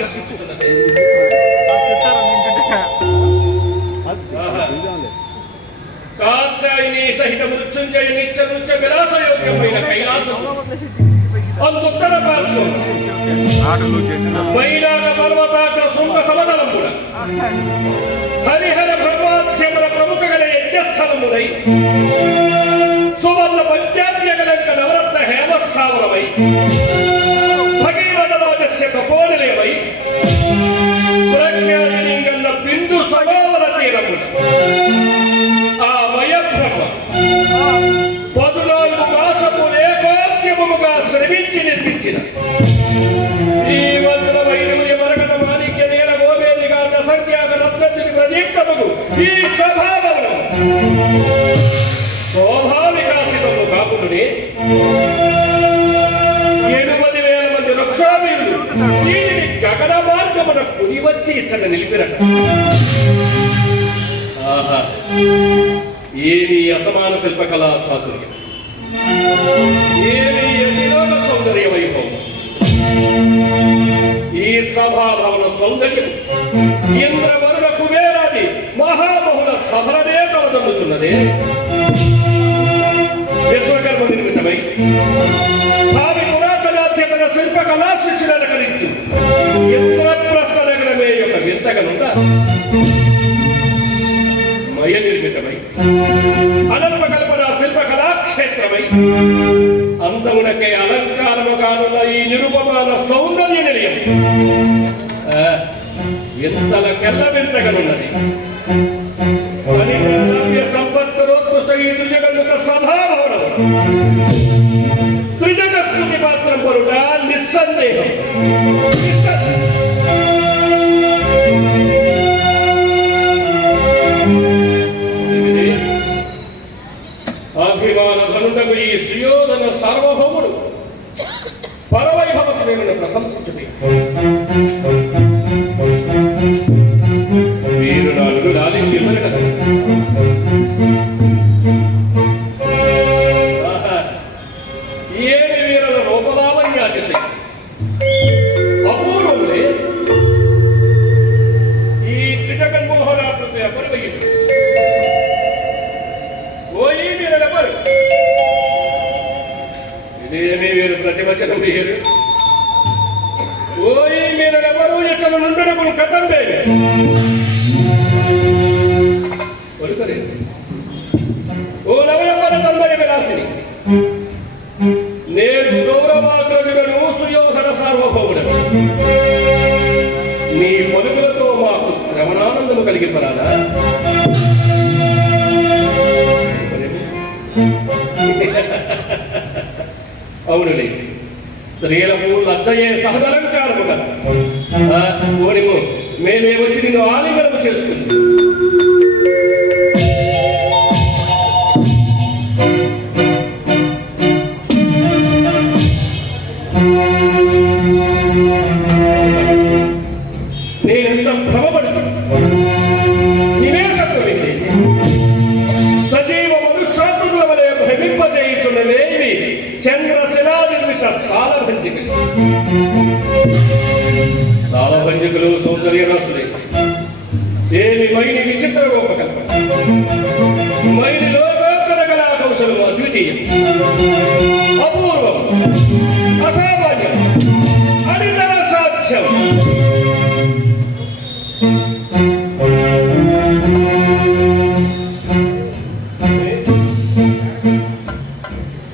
ఆకర్షించుతున్నది. కాత్యాయని సహిత మృత్యుంజయ నిత్య నృత్య విలాసయోగ్యమైన కైలాసం అందుత్తర పార్శ్వం వైరాగ పర్వతాగ్ర శృంగ సమతలముల హరిహర బ్రహ్మాధ్యముల ప్రముఖ గల యజ్ఞస్థలములై సువర్ణ పంచాద్యకలంక నవరత్న హేమస్థావరమై భగీరథ రాజస్య కపోనిలయమై ప్రజ్ఞాలింగన్న బిందు సరోవర తీరముల ఆ మయబ్రహ్మ 14 మాసము ఏకోద్యముగా శ్రమించి నిర్మించిన ఈ వజ్ర వైడూర్య మరకత మాణిక్య నీల గోమేదిగా అసంఖ్యాక రత్నద్యుతి ప్రదీప్తముగు ఈ సభాభవనం శోభావికాసితము కాకుండానే 70,000 మంది వృక్షావీరులు దీనిని గగన మార్గమున కుని వచ్చి ఇచ్చట నిలిపిరట. ఆహా, ఏమి అసమాన శిల్పకళా చాతుర్యం, ఏమి ఎన్నిలోక సౌందర్య వైభవం. ఈ సభాభవన సౌందర్యం ఇంద్రవరుణ కుబేరాది మహాబహుల సభలనే తలదొల్లుచున్నదే. విశ్వకర్మ నిర్మితమై భావి పురాతనాధ్యతన శిల్పకళా శిక్షణ కలిగించు ఇంద్రప్రస్థ నగరమే యొక్క వింతగనుందా. మయ నిర్మితమై అనంతకల్పన శిల్పకళాక్షేత్రమై అందమునకే అలంకారముగానున్న ఈ నిరుపమాన సౌందర్య నిలయం ఎంతల కెల్లవింతగనున్నది. సంపత్కరోత్కృష్ట ఈ త్రిజగన్నుక సభాభవనం త్రిజగ స్తుతి పాత్రం పరుట నిస్సందేహం. అభిమాన ధనుండకు ఈ సుయోధన సార్వభౌముడు పరవైభవ శ్రేణులను ప్రశంసించుడి. వీరు నాలుగు లాలించి కదా. ఏమి వీరుల రూపలావణ్యాతిశయం అపూర్వములే. ఈ త్రిజగన్మోహనాకృతి పరివహించు ఇదేమీ వీరు ప్రతివచనం వీరు. ఓయి మీరెవరు ఇతను నుండి కథం వేరు పలుకరే. ఓ నవయపన తన్మయ విలాసిని, నేను గౌరవాగ్రజుడను సుయోధన సార్వభౌముడను. నీ పలుకులతో మాకు శ్రవణానందము కలిగి పరాలా. అవునులే, స్త్రీలకు లజ్జయే సహజలంకారము కదా. ఓనిమో మేమే వచ్చి నిన్ను ఆలింగనము చేసుకుని నేనెంత భ్రమపడుతున్నా. నిమేషత్వమే సజీవ మనుష్యాకృతుల వలె భ్రమింపజేయుచున్నవేవి చంద్రశిలా నిర్మిత సాలభంజికలు. సాలభంజికలు సౌందర్య రాసులే. ఏమి మైని విచిత్ర రూపకల్పన, మైనిలో కళా కౌశలము అద్వితీయం, అపూర్వం, అసామాన్యం, అనితర సాధ్యం.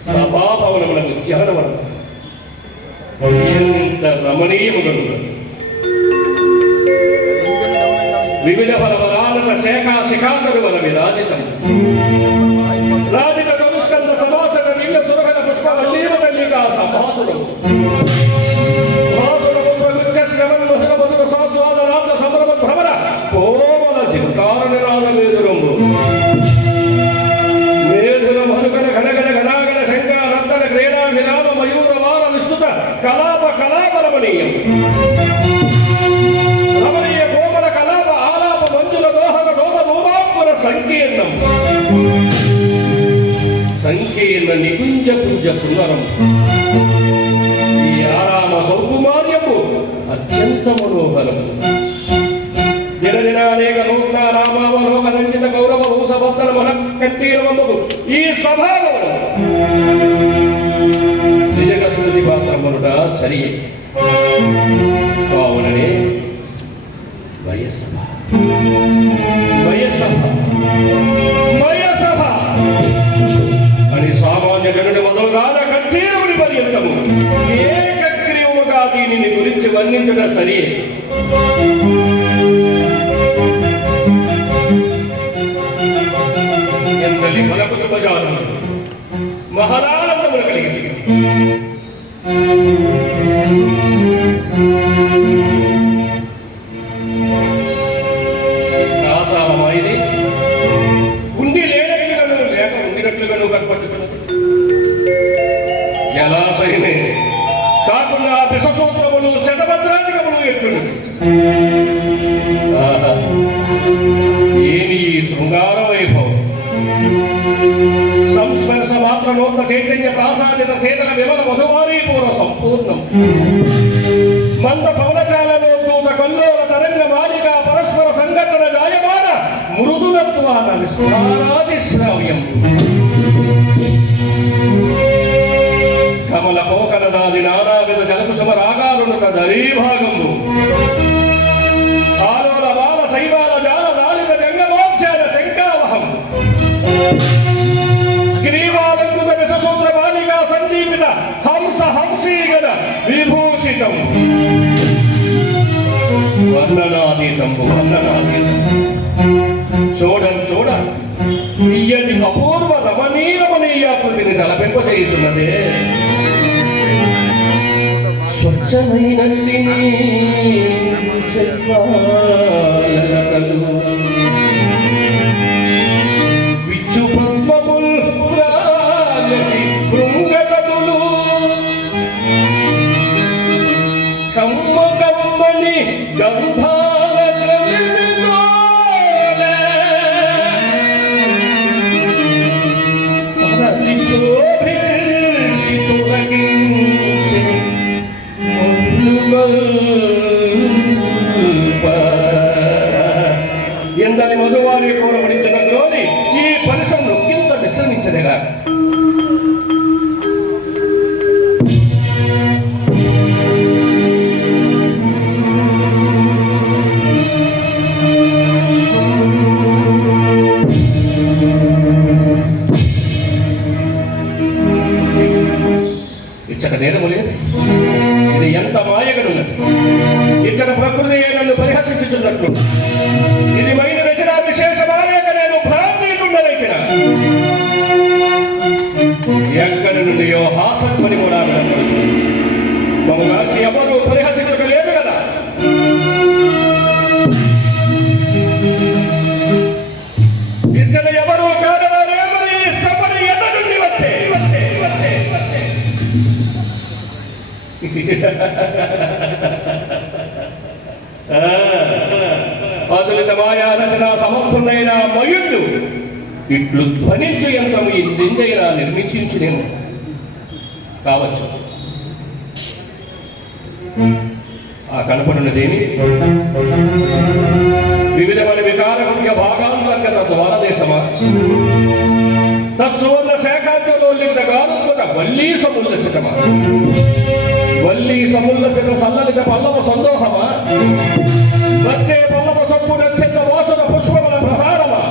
సభాభవనములకు ధ్యానవనం ఎంత రమణీయముగనున్నది. వివిధ ఫలవరాలన శాఖా శిఖాతరు వల విరాజితం. రాజిత కరుస్కంద సమాసక దివ్య సురగల పుష్పవల్లీవ తల్లికా సంభాసుడు శ్రవణ మధుర మధుర సాస్వాద రాత సమరమ భ్రమర కోమల జింకార నిరాల మేదురంబు మేధుర మధుకర ఘనగణ ఘనాగణ శంకర రత్న క్రీడా విరామ మయూర వార విస్తృత కలాప కళాపరమణీయం. రమణీయ కోమల కలాప ఆలాప మంజుల దోహక డోమ దోమాత్మల సంకీర్ణం. సంకీర్ణ నికుంజ పుంజ సుందరం. ఈ ఆరామ సౌకుమార్యము అత్యంత అత్యంత మనోహరం. దినదినానేక నూతన రామావలోక రంజిత గౌరవ భూసభత్తల మన కంఠీరవమ్మకు ఈ స్వభావం నిజంగా స్మృతి పాత్రమునుట సరియే. కావుననే వయసభ అని సామాన్య గనుడి మొదలు రాన కంఠీరవుని పర్యంతము ఏకగ్రీవముగా దీనిని గురించి వర్ణించడం సరియే. ఎంతలి మలకు శుభజాతము మహదానందములు కలిగించింది. రాసాలమాయిది ఉండి లేనట్లుగాను లేక ఉండినట్లుగాను కనపట్టుచున్నది. జలాశయమే కాకుండా విషసూత్రములు శతభద్రాధికములు ఎట్టున్నది. ఏమి ఈ శృంగార వైభవం! సంస్పర్శ మాత్ర నూత్న చైతన్య ప్రాసాదిత శీతల విమల మధువారీ పూర్వ సంపూర్ణం. మంద పవనచాలలో దూత కల్లోల తరంగ మాలిక పరస్పర సంఘటన జాయమాన మృదులత్వాన విస్ఫారాది శ్రావ్యం. కమల పోకలదాది నానావిధ జలకుసుమ రాగాలున్న దరీభాగము ఆలోల బాల శైవాల జాల లాలిత జంగమాంశాల శంకావహం గ్రీవాలంకృత విషసూత్ర బాలికా సందీపిత హంస హంసీగల విభూషితం వర్ణనాతీతం. చూడ ఇయ్యది అపూర్వ రమణీయమనీయాకృతిని తలపెంపచేయుచున్నదే. స్వచ్ఛమైనట్టి శిల్పాలతలు విచ్చు పద్మముల్ భృంగగతులు కమ్మ కమ్మని గంధాల సరసి శోభించి తొలగించే ఎందలి మధువారి కూడబడించిన ద్రోణి ఈ పరిశ్రమను కింద విశ్రమించదేగా. ఇచ్చట నేరము లేదు. ఇది ఎంత మాయగనున్నది! ఇచ్చట ప్రకృతి నన్ను పరిహసించుచున్నట్లు ఇది మైన రచన విశేషమాలేక నేను భ్రాంతికుండనైన ఎక్కడి నుండియో హాసత్వని కూడా వినపడుచు. మమ్మల్ని ఎవరు పరిహసించలేదు కదా. ఇచ్చట ఎవరు కాదవారేమని సభని ఎట నుండి వచ్చే అతులిత మాయా రచన సమర్థుడైన మయుడు ఇట్లు ధ్వనించు యంత్రము ఇందైనా నిర్మించునేమో కావచ్చు. ఆ కనపడినదేమి వివిధమైన వికార ముఖ్య భాగాంతర్గత ద్వారదేశమా తత్సువర్ణ శాఖాంతంలో లిఖిత గానుకున్న వల్లీ సముల్లసితమా వల్లీ సముల్లసిత సల్లలిత పల్లవ సందోహమా వచ్చే పల్లవ సొప్పు నక్షత్ర వాసన పుష్పముల ప్రహారమా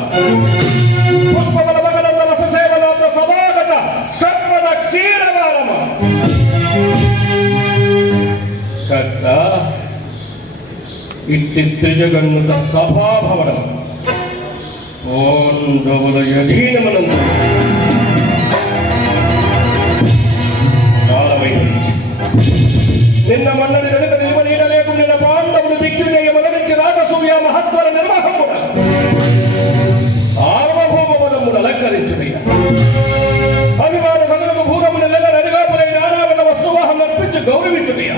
పుష్పముల మగలంద రససేవలంత సమాగత షట్పద కీరవారమా కర్త ఇట్టి త్రిజగన్నుత సభాభవనం ఓం డబుల యధీనమనందు నిన్న మన్నది వెనుక నిలువనీడ లేకుండా పాండవులు దిగ్విజయమనరించి రాజసూయ మహత్వర నిర్వాహమున సార్వభౌమమునమును అలంకరించునయ్య అభిమాన భగనము భూరమున నెల నడిగాపులై నారాయణ వస్తువాహం అర్పించి గౌరవించునయ్య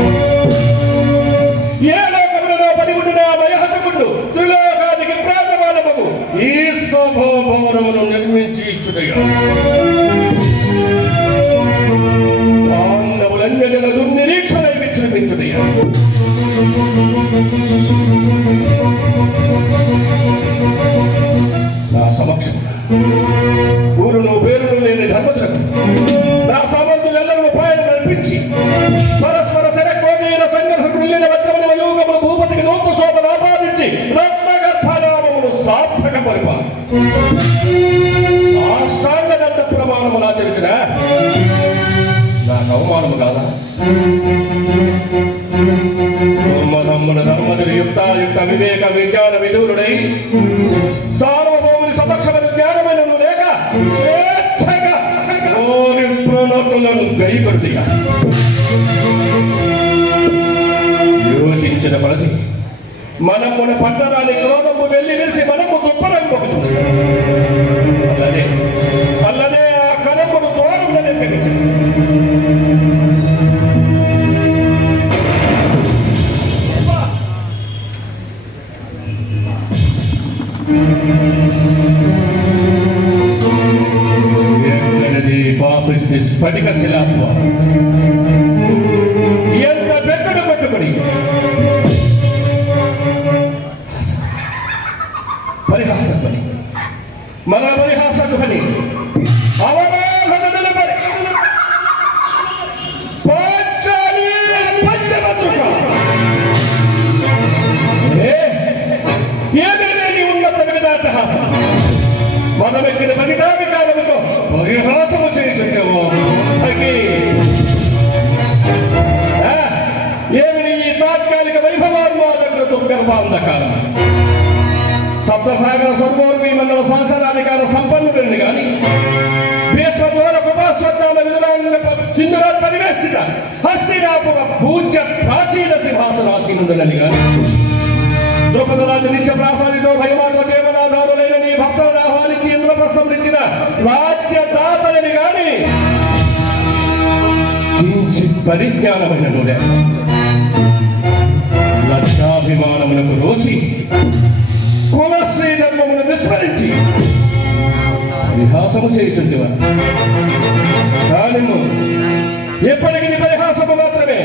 ఏ లోకములలో పడిగుండున భయహతకుండు త్రిలోకానికి ప్రాతమానము ఈ సభాభవనమును నిర్మించి ఇచ్చుటయ్య పాండవులన్యజన దుర్నిరీక్షణ విజృంభించునయ్య సాష్టాంగదండ ప్రమాణములు ఆచరించిన నాకు అవమానము కాదా? ధర్మధమ్ముల ధర్మదులు యుక్తాయుక్త వివేక విజ్ఞాన విధురుడై సార్వభౌముని సమక్షమైన జ్ఞానమైన లేక స్వేచ్ఛగా ప్రణోతులను గైకొడిగా యోచించిన పలది మనమున పట్టరాని క్రోధము వెళ్ళి విరిసి మనము దుప్పరంగొచ్చుంది. అల్లనే ఆ కనమును తోరుందని పెంచింది. పాపిష్టి స్ఫటిక శిలాత్వ ఎంత బెక్కడు పట్టుకుని పరిహాస ధ్వని మన పరిహాస ధ్వని అవరోధన నిలబడి పాంచాలి పంచమతృక ఏమేమి ఉన్నత విధాతహాసం మనమెక్కిన పరిణామికాలముతో పరిహాసము చేయించుంటాము. ఏమి ఈ తాత్కాలిక వైభవాన్మాదకుల దుర్గర్భాంధకాలం సప్తసాగర స్వర్గోర్మి మండల సంవత్సరాధికార సంపన్నుడిని గాని భీష్మద్వార కృపాస్వత్నామ విదురాంగ సింధురా పరివేష్టిత హస్తినాపుర పూజ్య ప్రాచీన సింహాసనాసీనుడని గాని ద్రౌపదరాజు నిత్య ప్రాసాదితో భయమాత్ర జీవనాధారులైన నీ భక్తులను ఆహ్వానించి ఇంద్రప్రస్థం ఇచ్చిన రాజ్యదాతలని గాని కించిత్ పరిజ్ఞానమైన నూనె లక్షాభిమానములకు రోసి కులశ్రీ ధర్మమును విస్మరించి పరిహాసము చేయుచుంటివా? కానీ ఎప్పటికీ పరిహాసము మాత్రమే.